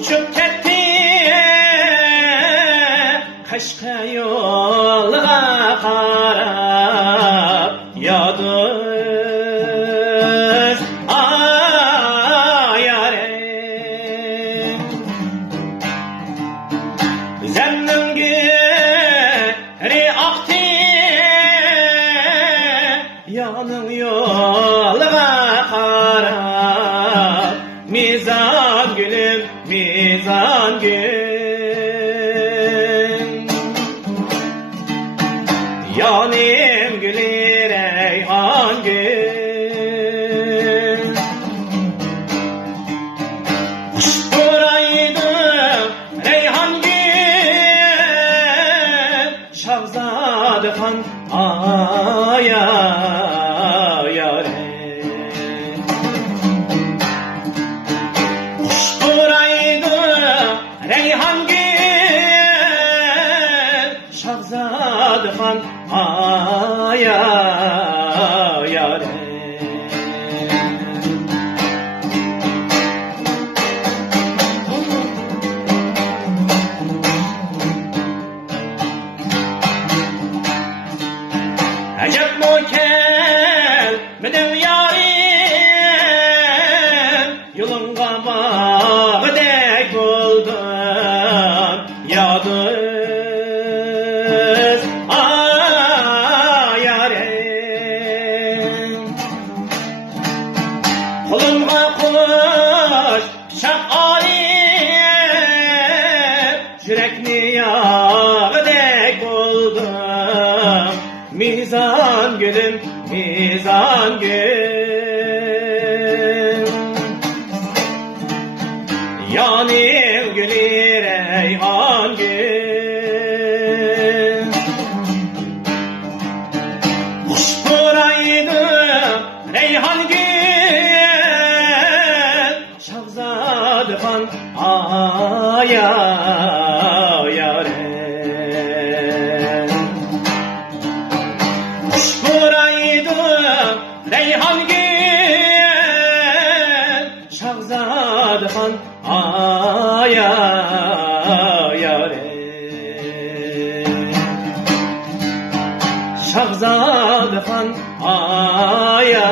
uçup ketdi Kaşka yolga qarab yadız ayarım Zemnin geri aktı yanın yolga qarab Mizan gülüm, mizan gülüm Yanim gülü reyhan gül Buraydı reyhan gül Şahzade han aya yare Buraydı reyhan gül Şahzade han aya yare Acep mukel medev yarim Yolunga bağdek oldum yadız ayarim Kolumga kuş şak alim Yürekni yağdek oldum Mizan gülüm, mizan gül Yanim gülü reyhan gül Buraydı reyhan gül Şahzade han aya yare Buraydı reyhan gül Şahzade han aya yare Şahzade han aya